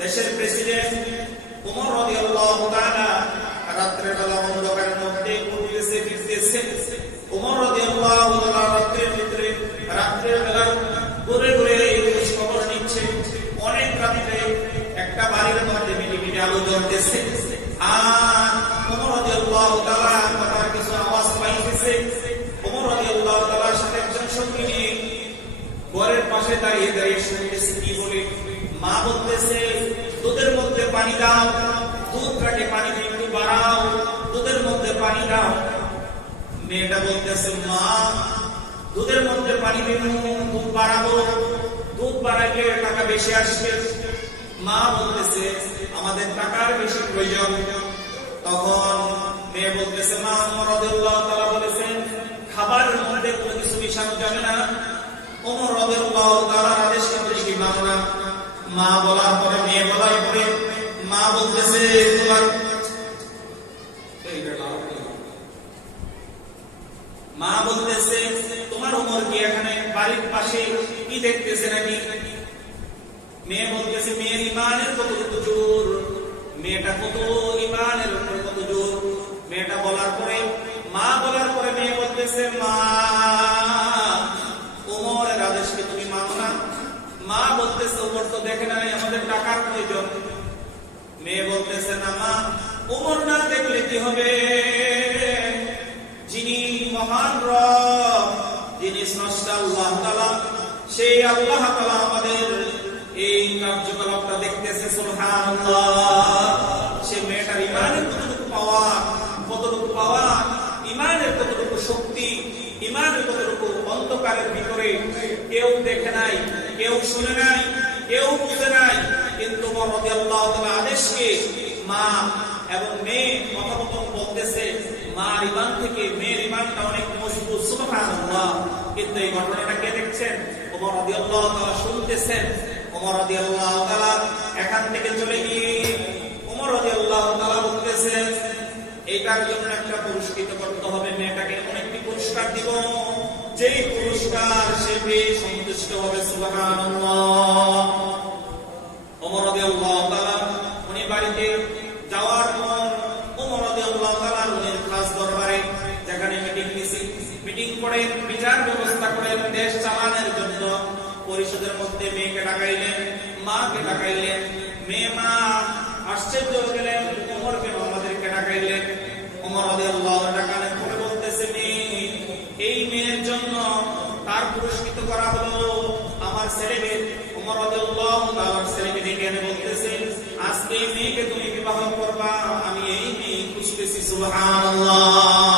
দেশের প্রেসিডেন্ট ওমর রাদিয়াল্লাহু তাআলা রাত্রের বেলা অন্ধকারের মধ্যে ঘুরতেছে ফিরতেছে। ওমর রাদিয়াল্লাহু তাআলা রাত্রের বেলা ঘুরে ঘুরে খবর নিচ্ছে। অনেক রাতে একটা বাড়ির মধ্যে মিটিমিটি আলো জ্বলতেছে, আর ওমর রাদিয়াল্লাহু তাআলা কিছু আওয়াজ পাইতেছে। ওমর রাদিয়াল্লাহু তাআলার সাথে একজন সঙ্গী নিয়ে ঘরের পাশে দাঁড়িয়ে দাঁড়িয়ে শুনতেছে কি বলে। মা বলতেছে, দুধের মধ্যে পানি দাও, দুধটাকে পানি একটু বাড়াও, দুধের মধ্যে পানি দাও। মেয়েটা বলতেছে, মা দুধের মধ্যে পানি দিব, দুধ বাড়াবো, দুধ বাড়াইলে টাকা বেশি আসবে। মা বলতেছে, আমাদের টাকার বেশি প্রয়োজন। তখন মেয়ে বলতেছে, মা ওমর রাদিয়াল্লাহু তাআলা বলেছেন খাবারের মধ্যে কোনো কিছু মিশানো যাবে না। ওমর রাদিয়াল্লাহু তাআলার আদেশ কিন্তু কি মানো না। মা বলার পরে, মেয়ে বলার পরে মা বলতেছে, তোমার ওমর কি এখানে বাড়ির পাশে কি দেখতেছে নাকি? মেয়ে বলতেছে, মেয়ের ইমানের কত জোর, মেয়েটা কত ইমানের উপর কত জোর। মেয়েটা বলার পরে, মা বলার পরে মেয়ে বলতেছে, মা ওমরের আদেশকে তুমি মানো না। মা বলতেছে, ওমর তো দেখে নাই আমাদের টাকার প্রয়োজন। মেয়ে বলতেছে, না মা, ওমর না দেখলে কি হবে? যিনি মহান রব, যিনি স্রষ্টা আল্লাহ তাআলা, সেই আল্লাহ তাআলা আমাদের এই কার্যকলাপটা দেখতেছে। সুবহানাল্লাহ। সে মেয়েটার ইমানের কতটুকু পাওয়া, ইমানের কতটুকু শক্তি, ইমানের কতটুকু অন্ধকারের ভিতরে কেউ দেখে নাই, কেউ শুনে নাই, কেউ বুঝে নাই। কিন্তু ওমর রাদিয়াল্লাহু তাআলা আদেশকে মা এবং মেয়ে কথোপকথন বলতেছে, মার ইমান থেকে মেয়ের ইমানটা অনেক মজবুত। সুবহানাল্লাহ। কিন্তু এই ঘটনাটা কে দেখছেন? ওমর রাদিয়াল্লাহু তাআলা শুনতেছেন। ওমর রাদিয়াল্লাহু তাআলা এখান থেকে চলে গিয়ে ওমর রাদিয়াল্লাহু তাআলা বলতেছেন, এইটার জন্য একটা পুরস্কৃত করতে হবে, মেয়েটাকে অনেকটি পুরস্কার দিব, যেই পুরস্কার সে পেয়ে সন্তুষ্ট হবে। সুবহানাল্লাহ। ওমর রাদিয়াল্লাহু তাআলা উনি বাড়িতে যাওয়ার পর ওমর রাদিয়াল্লাহু তাআলা উনি খাস দরবারে যেখানে মিটিং করে বিচার ব্যবস্থা করে দেশ চালানোর জন্য পরিষদের মধ্যে মেয়েকে ডাকাইলেন, মাকে ডাকাইলেন। মেয়ে মা আশ্চর্য হয়ে গেলেন, ওমর কেন আমাদেরকে ডাকাইলেন? ওমর রাদিয়াল্লাহু ডাকালেন পরে বলতেছে, মেয়ে, এই মেয়ের জন্য তার পুরস্কৃত করা হলো আমার ছেলেকে। ওমর রাদিয়াল্লাহু তাআলার ছেলেকে ডেকে এনে বলতেছে, আজকে এই মেয়েকে তুমি বিবাহ করবা, আমি এই মেয়ে খুঁজতেছি। সুবহানাল্লাহ।